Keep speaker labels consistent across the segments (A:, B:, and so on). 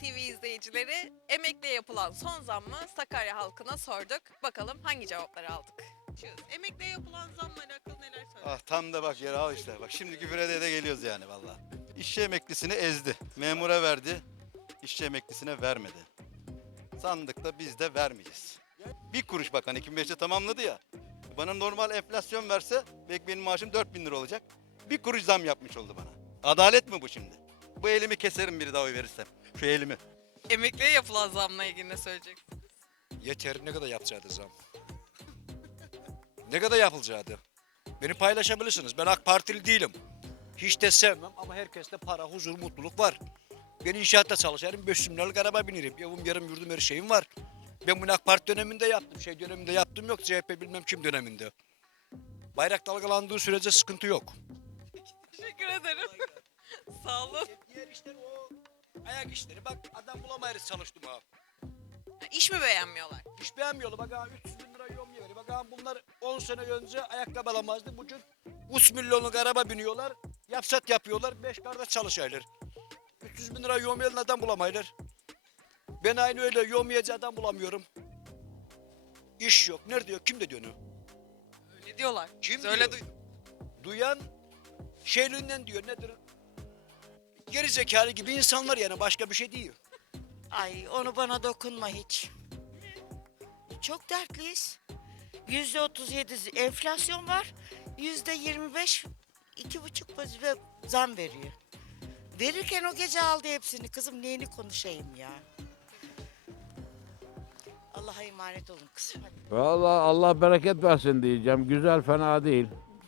A: TV izleyicileri, emekliye yapılan son zammı Sakarya halkına sorduk. Bakalım hangi cevapları aldık? Emekliye yapılan zamla alakalı neler söylediniz?
B: Ah tam da bak yere al işte. Bak şimdi küfür ede geliyoruz yani valla. İşçi emeklisini ezdi. Memura verdi. İşçi emeklisine vermedi. Sandıkta biz de vermeyeceğiz. Bir kuruş bak hani 2005'te tamamladı ya. Bana normal enflasyon verse belki benim maaşım 4.000 lira olacak. Bir kuruş zam yapmış oldu bana. Adalet mi bu şimdi? Bu elimi keserim biri daha oy verirsem. Şu elimi.
A: Emekliye yapılan zamla ilgili ne söyleyeceksiniz?
C: Yeter ne kadar yapacaktı zam? Ne kadar yapılacaktı? Beni paylaşabilirsiniz. Ben AK Partili değilim. Hiç de sevmem ama herkeste para, huzur, mutluluk var. Ben inşaatta çalışırım, 500 liralık araba binirim. Evim, yarım, yurdum, her şeyim var. Ben bunu AK Parti döneminde yaptım. Şey döneminde yaptım yok. CHP bilmem kim döneminde. Bayrak dalgalandığı sürece sıkıntı yok.
A: Teşekkür ederim. Sağ olun.
C: Diğer işler o ayak işleri. Bak adam bulamayız çalıştım ha.
A: İş mi beğenmiyorlar?
C: Hiç beğenmiyorlar. Bak ha 300 bin lira yom veriyor. Bak ha bunlar 10 sene önce ayakkabı alamazdı. Bugün 3 milyonluk araba biniyorlar. Yapsat yapıyorlar. 5 kardeş çalışıyorlar. 300 bin lira yom veren adam bulamayırlar. Ben aynı öyle yom yiyeceği adam bulamıyorum. İş yok. Nerede diyor? Kim de diyor onu?
A: Öyle diyorlar.
C: Kim
A: Biz öyle
C: diyor?
A: duyduk.
C: Duyan şeyliğinden diyor. Nedir? Geri zekalı gibi insanlar yani. Başka bir şey değil.
D: Ay onu bana dokunma hiç. Çok dertliyiz. %37 enflasyon var. %25 2,5 vazife zam veriyor. Verirken o gece aldı hepsini. Kızım neyini konuşayım ya. Allah'a emanet olun kızım. Hadi.
E: Vallahi Allah bereket versin diyeceğim. Güzel, fena değil.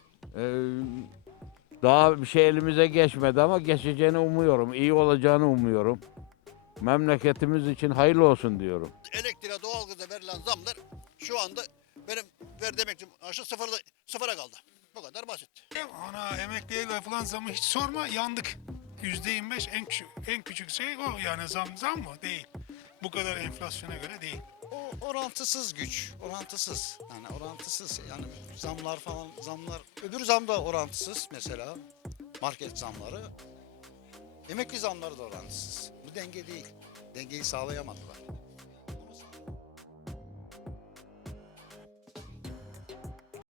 E: Daha bir şey elimize geçmedi ama geçeceğini umuyorum. İyi olacağını umuyorum. Memleketimiz için hayırlı olsun diyorum.
F: Elektriğe, doğalgaza verilen zamlar şu anda benim verdiğim emekli maaşı sıfıra kaldı. Bu kadar basit.
G: Ana emekliye yapılan zamı hiç sorma, yandık. %25 en küçük şey o, yani zam mı? Değil. Bu kadar enflasyona göre değil.
H: O orantısız güç, orantısız. Yani orantısız. Yani zamlar. Öbür zam da orantısız mesela. Market zamları. Emekli zamları da orantısız. Bu denge değil. Dengeyi sağlayamadılar.